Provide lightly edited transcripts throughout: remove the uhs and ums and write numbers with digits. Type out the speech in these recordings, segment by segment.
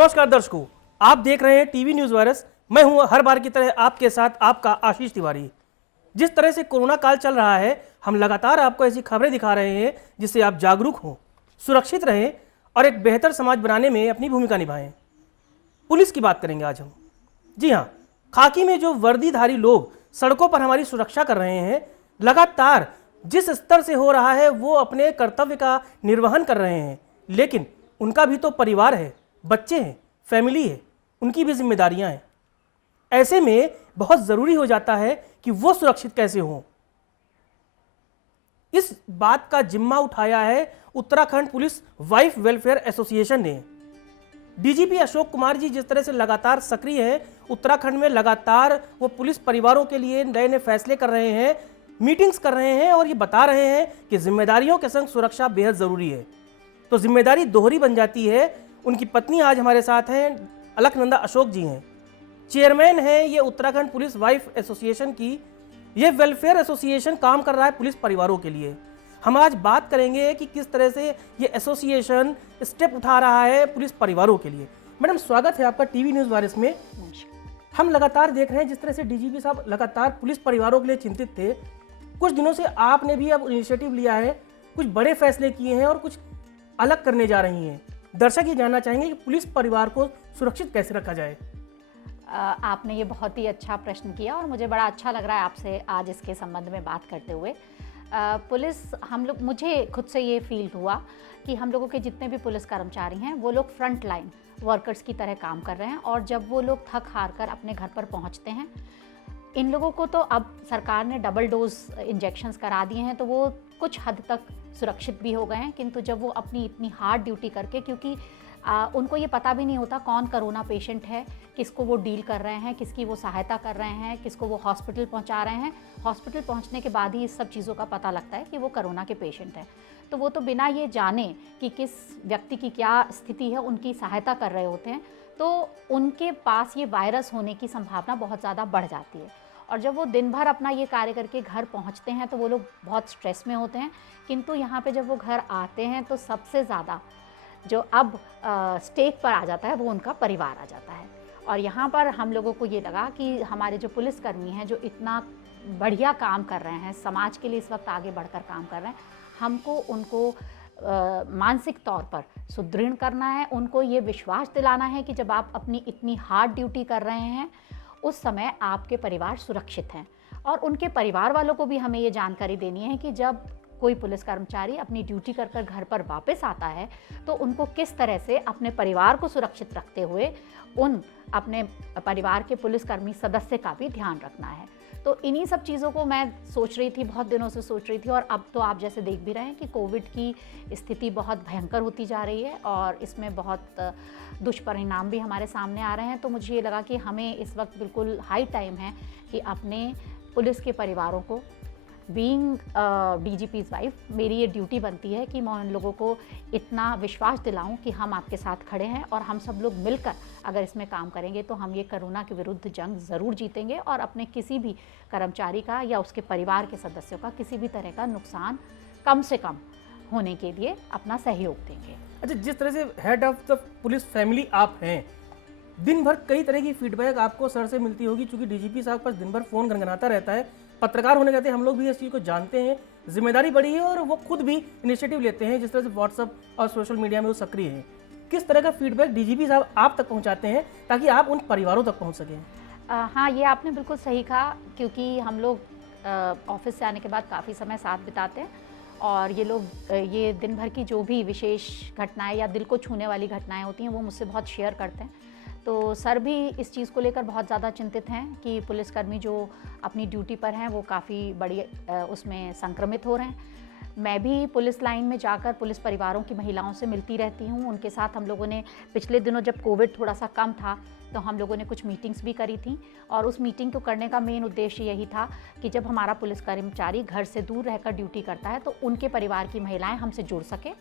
नमस्कार दर्शकों, आप देख रहे हैं टीवी न्यूज़ वायरस। मैं हूं हर बार की तरह आपके साथ आपका आशीष तिवारी। जिस तरह से कोरोना काल चल रहा है, हम लगातार आपको ऐसी खबरें दिखा रहे हैं जिससे आप जागरूक हों, सुरक्षित रहें और एक बेहतर समाज बनाने में अपनी भूमिका निभाएं। पुलिस की बात करेंगे आज हम। जी हाँ, खाकी में जो वर्दीधारी लोग सड़कों पर हमारी सुरक्षा कर रहे हैं, लगातार जिस स्तर से हो रहा है वो अपने कर्तव्य का निर्वहन कर रहे हैं, लेकिन उनका भी तो परिवार है, बच्चे हैं, फैमिली है, उनकी भी जिम्मेदारियां हैं। ऐसे में बहुत ज़रूरी हो जाता है कि वो सुरक्षित कैसे हों। इस बात का जिम्मा उठाया है Uttarakhand police wife welfare association ने। डीजीपी अशोक कुमार जी जिस तरह से लगातार सक्रिय हैं, उत्तराखंड में लगातार वो पुलिस परिवारों के लिए नए नए फैसले कर रहे हैं, मीटिंग्स कर रहे हैं और ये बता रहे हैं कि जिम्मेदारियों के संग सुरक्षा बेहद ज़रूरी है। तो जिम्मेदारी दोहरी बन जाती है। उनकी पत्नी आज हमारे साथ हैं, अलकनंदा अशोक जी हैं, चेयरमैन हैं ये उत्तराखंड पुलिस वाइफ एसोसिएशन की। ये वेलफेयर एसोसिएशन काम कर रहा है पुलिस परिवारों के लिए। हम आज बात करेंगे कि किस तरह से ये एसोसिएशन स्टेप उठा रहा है पुलिस परिवारों के लिए। मैडम, स्वागत है आपका टीवी न्यूज़ वायरस में। हम लगातार देख रहे हैं जिस तरह से डीजीपी साहब लगातार पुलिस परिवारों के लिए चिंतित थे। कुछ दिनों से आपने भी अब इनिशिएटिव लिया है, कुछ बड़े फैसले किए हैं और कुछ अलग करने जा रही हैं। दर्शक ये जानना चाहेंगे कि पुलिस परिवार को सुरक्षित कैसे रखा जाए। आपने ये बहुत ही अच्छा प्रश्न किया और मुझे बड़ा अच्छा लग रहा है आपसे आज इसके संबंध में बात करते हुए। पुलिस हम लोग, मुझे खुद से ये फील हुआ कि हम लोगों के जितने भी पुलिस कर्मचारी हैं वो लोग फ्रंट लाइन वर्कर्स की तरह काम कर रहे हैं और जब वो लोग थक हार कर अपने घर पर पहुंचते हैं, इन लोगों को तो अब सरकार ने डबल डोज इंजेक्शंस करा दिए हैं तो वो कुछ हद तक सुरक्षित भी हो गए हैं, किंतु जब वो अपनी इतनी हार्ड ड्यूटी करके, क्योंकि उनको ये पता भी नहीं होता कौन कोरोना पेशेंट है, किसको वो डील कर रहे हैं, किसकी वो सहायता कर रहे हैं, किसको वो हॉस्पिटल पहुंचा रहे हैं। हॉस्पिटल पहुंचने के बाद ही इस सब चीज़ों का पता लगता है कि वो कोरोना के पेशेंट हैं। तो वो तो बिना ये जाने कि किस व्यक्ति की क्या स्थिति है उनकी सहायता कर रहे होते हैं, तो उनके पास ये वायरस होने की संभावना बहुत ज़्यादा बढ़ जाती है। और जब वो दिन भर अपना ये कार्य करके घर पहुंचते हैं तो वो लोग बहुत स्ट्रेस में होते हैं, किंतु यहाँ पे जब वो घर आते हैं तो सबसे ज़्यादा जो अब स्टेक पर आ जाता है वो उनका परिवार आ जाता है। और यहाँ पर हम लोगों को ये लगा कि हमारे जो पुलिसकर्मी हैं जो इतना बढ़िया काम कर रहे हैं, समाज के लिए इस वक्त आगे बढ़कर काम कर रहे हैं, हमको उनको मानसिक तौर पर सुदृढ़ करना है। उनको ये विश्वास दिलाना है कि जब आप अपनी इतनी हार्ड ड्यूटी कर रहे हैं उस समय आपके परिवार सुरक्षित हैं। और उनके परिवार वालों को भी हमें ये जानकारी देनी है कि जब कोई पुलिस कर्मचारी अपनी ड्यूटी कर कर घर पर वापस आता है तो उनको किस तरह से अपने परिवार को सुरक्षित रखते हुए उन अपने परिवार के पुलिसकर्मी सदस्य का भी ध्यान रखना है। तो इन्हीं सब चीज़ों को मैं सोच रही थी, बहुत दिनों से सोच रही थी। और अब तो आप जैसे देख भी रहे हैं कि कोविड की स्थिति बहुत भयंकर होती जा रही है और इसमें बहुत दुष्परिणाम भी हमारे सामने आ रहे हैं। तो मुझे ये लगा कि हमें इस वक्त बिल्कुल हाई टाइम है कि अपने पुलिस के परिवारों को, बीइंग डीजीपीज़ वाइफ, मेरी ये ड्यूटी बनती है कि मैं उन लोगों को इतना विश्वास दिलाऊं कि हम आपके साथ खड़े हैं और हम सब लोग मिलकर अगर इसमें काम करेंगे तो हम ये कोरोना के विरुद्ध जंग ज़रूर जीतेंगे और अपने किसी भी कर्मचारी का या उसके परिवार के सदस्यों का किसी भी तरह का नुकसान कम से कम होने के लिए अपना सहयोग देंगे। अच्छा, जिस तरह से head of the police family आप हैं, दिन भर कई तरह की फीडबैक आपको सर से मिलती होगी, क्योंकि डीजीपी साहब पास दिन भर फ़ोन गनगनाता रहता है। पत्रकार होने के नाते हम लोग भी इस चीज़ को जानते हैं, जिम्मेदारी बड़ी है और वो खुद भी इनिशिएटिव लेते हैं। जिस तरह से व्हाट्सअप और सोशल मीडिया में वो सक्रिय हैं, किस तरह का फीडबैक डीजीपी साहब आप तक पहुंचाते हैं ताकि आप उन परिवारों तक पहुंच सकें? हाँ, ये आपने बिल्कुल सही कहा, क्योंकि हम लोग ऑफिस से आने के बाद काफ़ी समय साथ बिताते हैं और ये लोग ये दिन भर की जो भी विशेष घटनाएं या दिल को छूने वाली घटनाएं होती हैं वो मुझसे बहुत शेयर करते हैं। तो सर भी इस चीज़ को लेकर बहुत ज़्यादा चिंतित हैं कि पुलिसकर्मी जो अपनी ड्यूटी पर हैं वो काफ़ी बड़ी उसमें संक्रमित हो रहे हैं। मैं भी पुलिस लाइन में जाकर पुलिस परिवारों की महिलाओं से मिलती रहती हूँ। उनके साथ हम लोगों ने पिछले दिनों जब कोविड थोड़ा सा कम था तो हम लोगों ने कुछ मीटिंग्स भी करी थी और उस मीटिंग को करने का मेन उद्देश्य यही था कि जब हमारा पुलिस कर्मचारी घर से दूर रहकर ड्यूटी करता है तो उनके परिवार की महिलाएं हमसे जुड़ सकें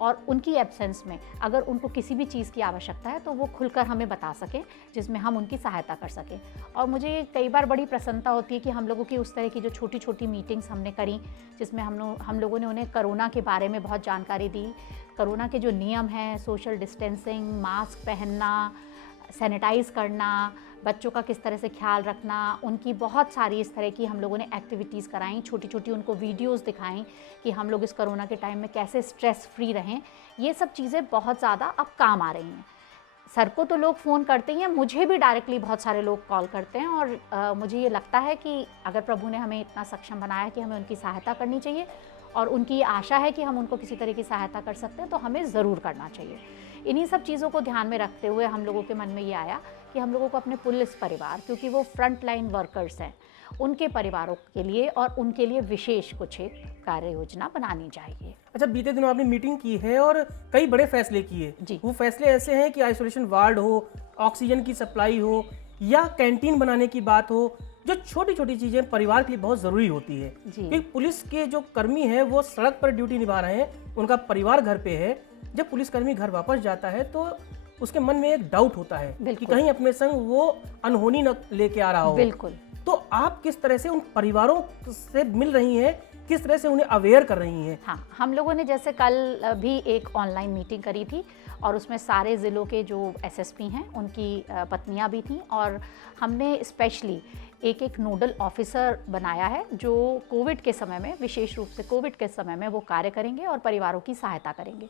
और उनकी एब्सेंस में अगर उनको किसी भी चीज़ की आवश्यकता है तो वो खुलकर हमें बता सकें, जिसमें हम उनकी सहायता कर सकें। और मुझे कई बार बड़ी प्रसन्नता होती है कि हम लोगों की उस तरह की जो छोटी छोटी मीटिंग्स हमने करी, जिसमें हम लोगों ने उन्हें कोरोना के बारे में बहुत जानकारी दी, कोरोना के जो नियम हैं, सोशल डिस्टेंसिंग, मास्क पहनना, सैनिटाइज़ करना, बच्चों का किस तरह से ख्याल रखना, उनकी बहुत सारी इस तरह की हम लोगों ने एक्टिविटीज़ कराई, छोटी-छोटी उनको वीडियोस दिखाई कि हम लोग इस कोरोना के टाइम में कैसे स्ट्रेस फ्री रहें। ये सब चीज़ें बहुत ज़्यादा अब काम आ रही हैं। सर को तो लोग फ़ोन करते ही हैं, मुझे भी डायरेक्टली बहुत सारे लोग कॉल करते हैं और मुझे ये लगता है कि अगर प्रभु ने हमें इतना सक्षम बनाया कि हमें उनकी सहायता करनी चाहिए और उनकी आशा है कि हम उनको किसी तरह की सहायता कर सकते हैं, तो हमें ज़रूर करना चाहिए। इन्हीं सब चीज़ों को ध्यान में रखते हुए हम लोगों के मन में ये आया कि हम लोगों को अपने पुलिस परिवार, क्योंकि वो फ्रंट लाइन वर्कर्स हैं, उनके परिवारों के लिए और उनके लिए विशेष कुछ एक कार्य योजना बनानी चाहिए। अच्छा, बीते दिनों आपने मीटिंग की है और कई बड़े फैसले किए। जी। वो फैसले ऐसे हैं कि आइसोलेशन वार्ड हो, ऑक्सीजन की सप्लाई हो या कैंटीन बनाने की बात हो, जो छोटी छोटी चीज़ें परिवार के लिए बहुत ज़रूरी होती है। जी। क्योंकि पुलिस के जो कर्मी हैं वो सड़क पर ड्यूटी निभा रहे हैं, उनका परिवार घर पे है। जब पुलिसकर्मी घर वापस जाता है तो उसके मन में एक डाउट होता है कि बिल्कुल। कहीं अपने संग वो अनहोनी न लेके आ रहा हो। बिल्कुल। तो आप किस तरह से उन परिवारों से मिल रही हैं, किस तरह से उन्हें अवेयर कर रही हैं? हाँ, हम लोगों ने जैसे कल भी एक ऑनलाइन मीटिंग करी थी और उसमें सारे ज़िलों के जो एसएसपी हैं उनकी पत्नियां भी थीं और हमने स्पेशली एक नोडल ऑफिसर बनाया है जो कोविड के समय में, विशेष रूप से कोविड के समय में वो कार्य करेंगे और परिवारों की सहायता करेंगे।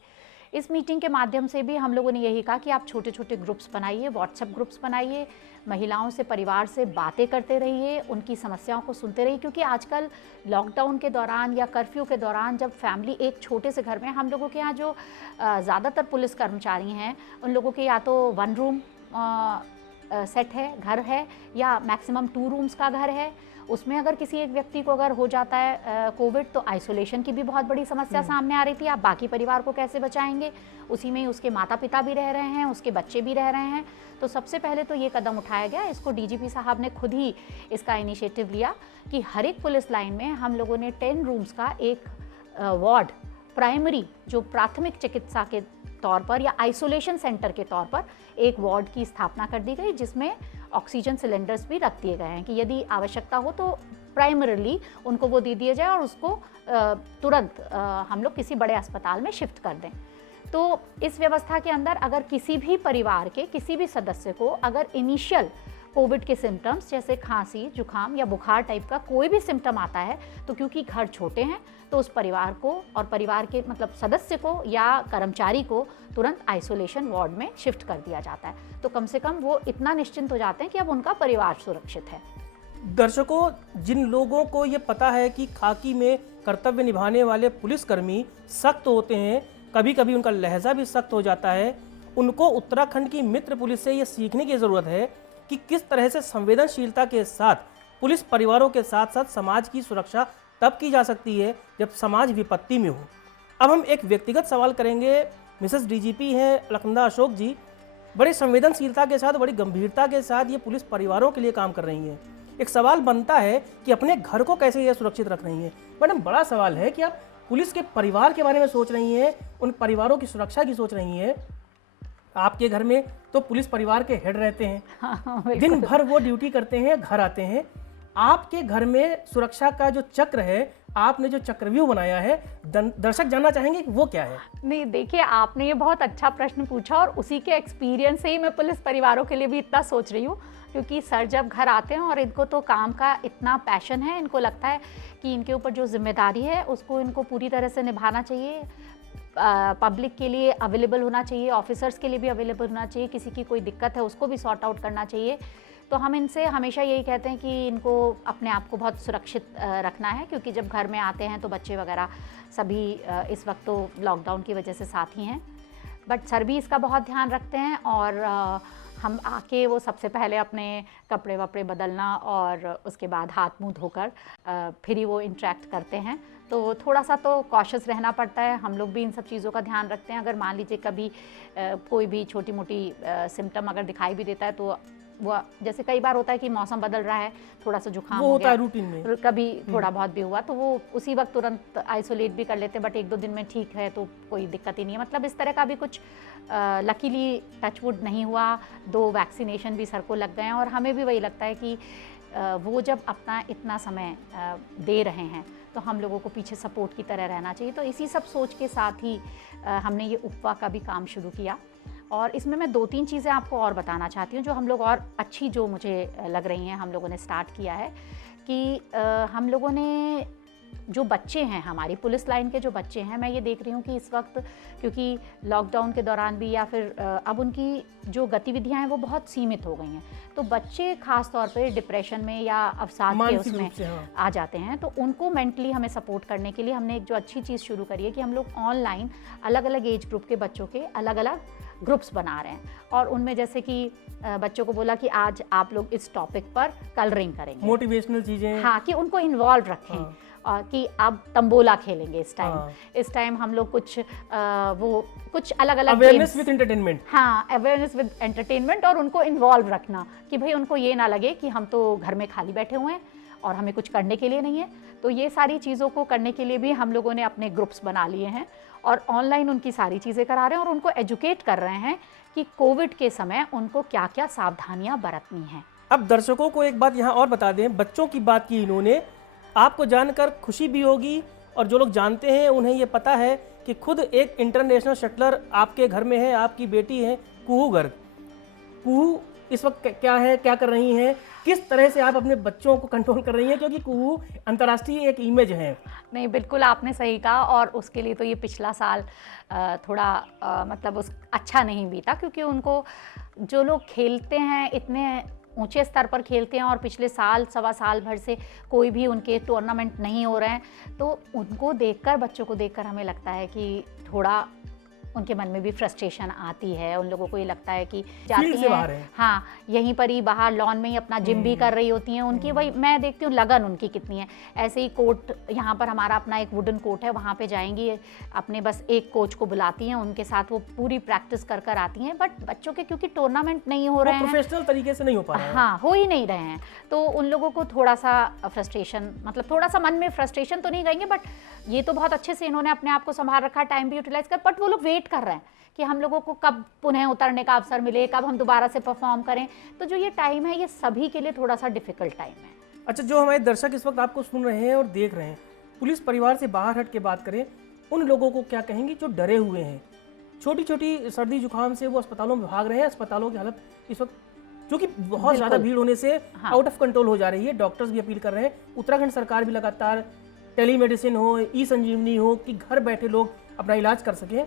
इस मीटिंग के माध्यम से भी हम लोगों ने यही कहा कि आप छोटे छोटे ग्रुप्स बनाइए, व्हाट्सएप ग्रुप्स बनाइए, महिलाओं से, परिवार से बातें करते रहिए, उनकी समस्याओं को सुनते रहिए, क्योंकि आजकल लॉकडाउन के दौरान या कर्फ्यू के दौरान जब फैमिली एक छोटे से घर में, हम लोगों के यहाँ जो ज़्यादातर पुलिस कर्मचारी हैं उन लोगों के या तो 1 रूम सेट है, घर है, या मैक्सिमम 2 रूम्स का घर है। उसमें अगर किसी एक व्यक्ति को अगर हो जाता है कोविड, तो आइसोलेशन की भी बहुत बड़ी समस्या सामने आ रही थी। आप बाकी परिवार को कैसे बचाएंगे? उसी में उसके माता पिता भी रह रहे हैं, उसके बच्चे भी रह रहे हैं। तो सबसे पहले तो ये कदम उठाया गया, इसको डीजीपी साहब ने खुद ही इसका इनिशिएटिव लिया कि हर एक पुलिस लाइन में हम लोगों ने 10 रूम्स का एक वार्ड, प्राइमरी जो प्राथमिक चिकित्सा के तौर पर या आइसोलेशन सेंटर के तौर पर एक वार्ड की स्थापना कर दी गई, जिसमें ऑक्सीजन सिलेंडर्स भी रख दिए गए हैं कि यदि आवश्यकता हो तो प्राइमरीली उनको वो दे दिया जाए और उसको तुरंत हम लोग किसी बड़े अस्पताल में शिफ्ट कर दें। तो इस व्यवस्था के अंदर अगर किसी भी परिवार के किसी भी सदस्य को अगर इनिशियल कोविड के सिम्टम्स जैसे खांसी, जुकाम या बुखार टाइप का कोई भी सिम्टम आता है, तो क्योंकि घर छोटे हैं तो उस परिवार को और परिवार के मतलब सदस्य को या कर्मचारी को तुरंत आइसोलेशन वार्ड में शिफ्ट कर दिया जाता है। तो कम से कम वो इतना निश्चिंत हो जाते हैं कि अब उनका परिवार सुरक्षित है। दर्शकों, जिन लोगों को ये पता है कि खाकी में कर्तव्य निभाने वाले पुलिसकर्मी सख्त होते हैं, कभी कभी उनका लहजा भी सख्त हो जाता है, उनको उत्तराखंड की मित्र पुलिस से ये सीखने की ज़रूरत है कि किस तरह से संवेदनशीलता के साथ पुलिस परिवारों के साथ साथ समाज की सुरक्षा तब की जा सकती है जब समाज विपत्ति में हो। अब हम एक व्यक्तिगत सवाल करेंगे। मिसेस डीजीपी हैं अलकनंदा अशोक जी, बड़ी संवेदनशीलता के साथ, बड़ी गंभीरता के साथ ये पुलिस परिवारों के लिए काम कर रही हैं। एक सवाल बनता है कि अपने घर को कैसे ये सुरक्षित रख रही हैं। मैडम, बड़ा सवाल है कि आप पुलिस के परिवार के बारे में सोच रही हैं, उन परिवारों की सुरक्षा की सोच रही हैं। आपके घर में तो पुलिस परिवार के हेड रहते हैं, हाँ, दिन भर वो ड्यूटी करते हैं, घर आते हैं। आपके घर में सुरक्षा का जो चक्र है, आपने जो चक्रव्यूह बनाया है, दर्शक जानना चाहेंगे कि वो क्या है? नहीं, देखिए, आपने ये बहुत अच्छा प्रश्न पूछा और उसी के एक्सपीरियंस से ही मैं पुलिस परिवारों के लिए भी इतना सोच रही हूँ, क्योंकि सर जब घर आते हैं और इनको तो काम का इतना पैशन है, इनको लगता है कि इनके ऊपर जो जिम्मेदारी है उसको इनको पूरी तरह से निभाना चाहिए, पब्लिक के लिए अवेलेबल होना चाहिए, ऑफिसर्स के लिए भी अवेलेबल होना चाहिए, किसी की कोई दिक्कत है उसको भी सॉर्ट आउट करना चाहिए। तो हम इनसे हमेशा यही कहते हैं कि इनको अपने आप को बहुत सुरक्षित रखना है, क्योंकि जब घर में आते हैं तो बच्चे वगैरह सभी इस वक्त तो लॉकडाउन की वजह से साथ ही हैं, बट सर भी इसका बहुत ध्यान रखते हैं और हम आके वो सबसे पहले अपने कपड़े वपड़े बदलना और उसके बाद हाथ मुंह धोकर फिर ही वो इंटरेक्ट करते हैं। तो थोड़ा सा तो कॉशियस रहना पड़ता है, हम लोग भी इन सब चीज़ों का ध्यान रखते हैं। अगर मान लीजिए कभी कोई भी छोटी मोटी सिम्टम अगर दिखाई भी देता है तो वो जैसे कई बार होता है कि मौसम बदल रहा है, थोड़ा सा जुकाम वो हो होता है गया, रूटीन में। कभी थोड़ा बहुत भी हुआ तो वो उसी वक्त तुरंत आइसोलेट भी कर लेते, बट 1-2 दिन में ठीक है तो कोई दिक्कत ही नहीं है। मतलब इस तरह का भी कुछ लकीली टचवुड नहीं हुआ। 2 वैक्सीनेशन भी सर को लग गए हैं और हमें भी वही लगता है कि वो जब अपना इतना समय दे रहे हैं तो हम लोगों को पीछे सपोर्ट की तरह रहना चाहिए। तो इसी सब सोच के साथ ही हमने ये उपवा का भी काम शुरू किया। और इसमें मैं 2-3 चीज़ें आपको और बताना चाहती हूँ जो हम लोग और अच्छी जो मुझे लग रही हैं हम लोगों ने स्टार्ट किया है कि हम लोगों ने जो बच्चे हैं, हमारी पुलिस लाइन के जो बच्चे हैं, मैं ये देख रही हूँ कि इस वक्त क्योंकि लॉकडाउन के दौरान भी या फिर अब उनकी जो गतिविधियाँ हैं वो बहुत सीमित हो गई हैं, तो बच्चे खास तौर पे डिप्रेशन में या अवसाद के मानसिक उसमें रूप से, हाँ। आ जाते हैं। तो उनको मेंटली हमें सपोर्ट करने के लिए हमने एक जो अच्छी चीज़ शुरू करी है कि हम लोग ऑनलाइन अलग अलग एज ग्रुप के बच्चों के अलग अलग ग्रुप्स बना रहे हैं और उनमें जैसे कि बच्चों को बोला कि आज आप लोग इस टॉपिक पर कलरिंग करेंगे, मोटिवेशनल चीजें। हाँ, कि उनको इन्वॉल्व रखें। हाँ। कि अब तंबोला खेलेंगे इस टाइम। हाँ। इस टाइम हम लोग कुछ वो कुछ अलग अलग अवेयरनेस विद एंटरटेनमेंट। हाँ, अवेयरनेस विद एंटरटेनमेंट और उनको इन्वॉल्व रखना कि भाई उनको ये ना लगे कि हम तो घर में खाली बैठे हुए हैं और हमें कुछ करने के लिए नहीं है। तो ये सारी चीज़ों को करने के लिए भी हम लोगों ने अपने ग्रुप्स बना लिए हैं और ऑनलाइन उनकी सारी चीज़ें करा रहे हैं और उनको एजुकेट कर रहे हैं कि कोविड के समय उनको क्या क्या सावधानियां बरतनी हैं। अब दर्शकों को एक बात यहाँ और बता दें, बच्चों की बात की इन्होंने, आपको जानकर खुशी भी होगी और जो लोग जानते हैं उन्हें ये पता है कि खुद एक इंटरनेशनल शटलर आपके घर में है, आपकी बेटी है कुहू गर्ग। कुहू इस वक्त क्या है, क्या कर रही हैं, किस तरह से आप अपने बच्चों को कंट्रोल कर रही हैं, क्योंकि कुहू अंतर्राष्ट्रीय एक इमेज है। नहीं, बिल्कुल आपने सही कहा और उसके लिए तो ये पिछला साल थोड़ा मतलब उस अच्छा नहीं बीता, क्योंकि उनको जो लोग खेलते हैं इतने ऊंचे स्तर पर खेलते हैं और पिछले साल सवा साल भर से कोई भी उनके टूर्नामेंट नहीं हो रहे हैं, तो उनको देखकर, बच्चों को देखकर हमें लगता है कि थोड़ा उनके मन में भी फ्रस्ट्रेशन आती है। उन लोगों को ये लगता है कि जाती हैं, हाँ, यहीं पर ही बाहर लॉन में ही अपना जिम भी कर रही होती हैं। उनकी वही मैं देखती हूँ लगन उनकी कितनी है। ऐसे ही कोर्ट, यहाँ पर हमारा अपना एक वुडन कोर्ट है, वहाँ पे जाएंगी, अपने बस एक कोच को बुलाती हैं, उनके साथ वो पूरी प्रैक्टिस कर कर आती हैं। बट बच्चों के क्योंकि टूर्नामेंट नहीं हो रहे हैं, प्रोफेशनल तरीके से नहीं हो पा रहा है, हाँ, हो ही नहीं रहे हैं, तो उन लोगों को थोड़ा सा फ्रस्ट्रेशन, मतलब थोड़ा सा मन में फ्रस्ट्रेशन तो नहीं कहेंगे, बट ये तो बहुत अच्छे से इन्होंने अपने आप को संभाल रखा, टाइम भी यूटिलाइज कर, बट वो लोग वेट कर रहे हैं कि हम लोगों को कब पुनः उतरने का अवसर मिले, कब हम दोबारा से परफॉर्म करें। तो जो ये टाइम है ये सभी के लिए थोड़ा सा डिफिकल्ट टाइम है। अच्छा, जो हमारे दर्शक इस वक्त आपको सुन रहे हैं और देख रहे हैं, पुलिस परिवार से बाहर हट के बात करें, उन लोगों को क्या कहेंगे जो डरे हुए हैं? छोटी छोटी सर्दी जुकाम से वो अस्पतालों में भाग रहे हैं, अस्पतालों की हालत इस वक्त क्योंकि बहुत ज़्यादा भीड़ होने से आउट ऑफ कंट्रोल हो जा रही है। डॉक्टर्स भी अपील कर रहे हैं, उत्तराखंड सरकार भी लगातार टेलीमेडिसिन हो, ई संजीवनी हो, कि घर बैठे लोग अपना इलाज कर सकें।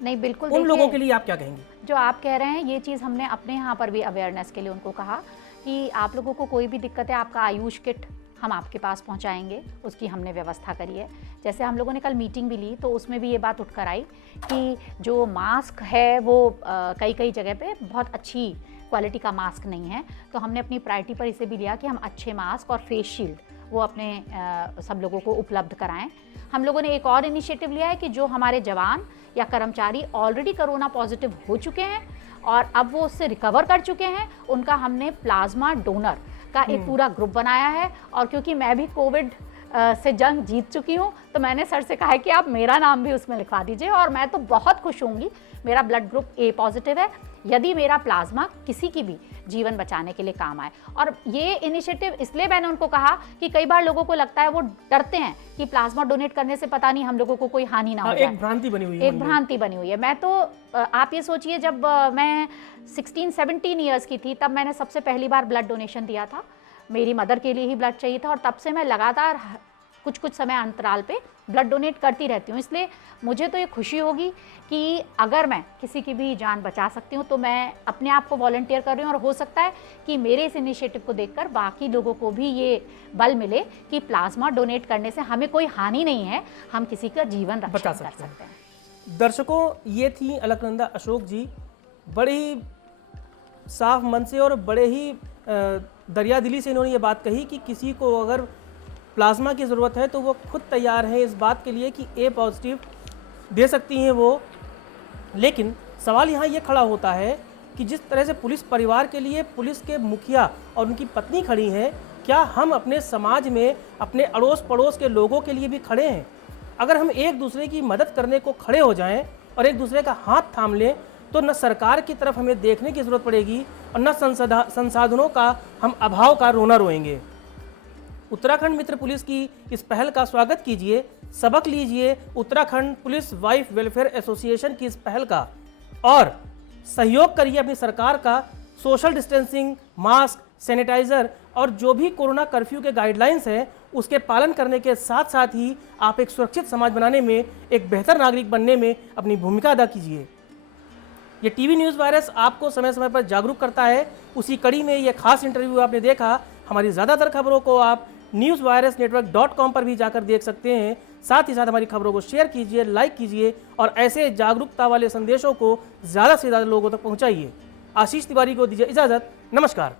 नहीं, बिल्कुल, उन लोगों के लिए आप क्या कहेंगे? जो आप कह रहे हैं ये चीज़ हमने अपने यहाँ पर भी अवेयरनेस के लिए उनको कहा कि आप लोगों को कोई भी दिक्कत है, आपका आयुष किट हम आपके पास पहुँचाएंगे, उसकी हमने व्यवस्था करी है। जैसे हम लोगों ने कल मीटिंग भी ली तो उसमें भी ये बात उठ कर आई कि जो मास्क है वो कई कई जगह पे बहुत अच्छी क्वालिटी का मास्क नहीं है, तो हमने अपनी प्रायोरिटी पर इसे भी लिया कि हम अच्छे मास्क और फेस शील्ड वो अपने सब लोगों को उपलब्ध कराएं। हम लोगों ने एक और इनिशिएटिव लिया है कि जो हमारे जवान या कर्मचारी ऑलरेडी कोरोना पॉजिटिव हो चुके हैं और अब वो उससे रिकवर कर चुके हैं, उनका हमने प्लाज्मा डोनर का एक पूरा ग्रुप बनाया है। और क्योंकि मैं भी कोविड से जंग जीत चुकी हूँ, तो मैंने सर से कहा है कि आप मेरा नाम भी उसमें लिखवा दीजिए और मैं तो बहुत खुश होंगी। मेरा ब्लड ग्रुप ए पॉजिटिव है, यदि मेरा प्लाज्मा किसी की भी जीवन बचाने के लिए काम आए। और ये इनिशिएटिव इसलिए मैंने उनको कहा कि कई बार लोगों को लगता है, वो डरते हैं कि प्लाज्मा डोनेट करने से पता नहीं हम लोगों को कोई हानि ना हो जाए। एक भ्रांति बनी हुई है, एक भ्रांति बनी हुई है। मैं तो आप ये सोचिए, जब मैं 16-17 ईयर्स की थी तब मैंने सबसे पहली बार ब्लड डोनेशन दिया था। मेरी मदर के लिए ही ब्लड चाहिए था और तब से मैं लगातार कुछ कुछ समय अंतराल पे ब्लड डोनेट करती रहती हूँ। इसलिए मुझे तो ये खुशी होगी कि अगर मैं किसी की भी जान बचा सकती हूँ तो मैं अपने आप को वॉलंटियर कर रही हूँ और हो सकता है कि मेरे इस इनिशिएटिव को देखकर बाकी लोगों को भी ये बल मिले कि प्लाज्मा डोनेट करने से हमें कोई हानि नहीं है, हम किसी का जीवन रक्षा कर सकते हैं। दर्शकों, ये थी अलकनंदा अशोक जी, बड़े ही साफ मन से और बड़े ही दरियादिली से इन्होंने ये बात कही कि किसी को अगर प्लाज्मा की ज़रूरत है तो वो खुद तैयार है इस बात के लिए कि ए पॉजिटिव दे सकती हैं वो। लेकिन सवाल यहाँ ये खड़ा होता है कि जिस तरह से पुलिस परिवार के लिए पुलिस के मुखिया और उनकी पत्नी खड़ी हैं, क्या हम अपने समाज में अपने अड़ोस पड़ोस के लोगों के लिए भी खड़े हैं? अगर हम एक दूसरे की मदद करने को खड़े हो जाएं और एक दूसरे का हाथ थाम लें, तो न सरकार की तरफ हमें देखने की ज़रूरत पड़ेगी और न संसाधनों का हम अभाव का रोना रोएंगे। उत्तराखंड मित्र पुलिस की इस पहल का स्वागत कीजिए, सबक लीजिए Uttarakhand police wife welfare association की इस पहल का और सहयोग करिए अपनी सरकार का सोशल डिस्टेंसिंग, मास्क, सैनिटाइजर और जो भी कोरोना कर्फ्यू के गाइडलाइंस हैं उसके पालन करने के साथ साथ ही आप एक सुरक्षित समाज बनाने में, एक बेहतर नागरिक बनने में अपनी भूमिका अदा कीजिए। ये टीवी न्यूज़ वायरस आपको समय समय पर जागरूक करता है। उसी कड़ी में ये खास इंटरव्यू आपने देखा। हमारी ज़्यादातर खबरों को आप newsvirusnetwork.com पर भी जाकर देख सकते हैं। साथ ही साथ हमारी खबरों को शेयर कीजिए, लाइक कीजिए और ऐसे जागरूकता वाले संदेशों को ज़्यादा से ज़्यादा लोगों तक पहुंचाइए। आशीष तिवारी को दीजिए इजाज़त। नमस्कार।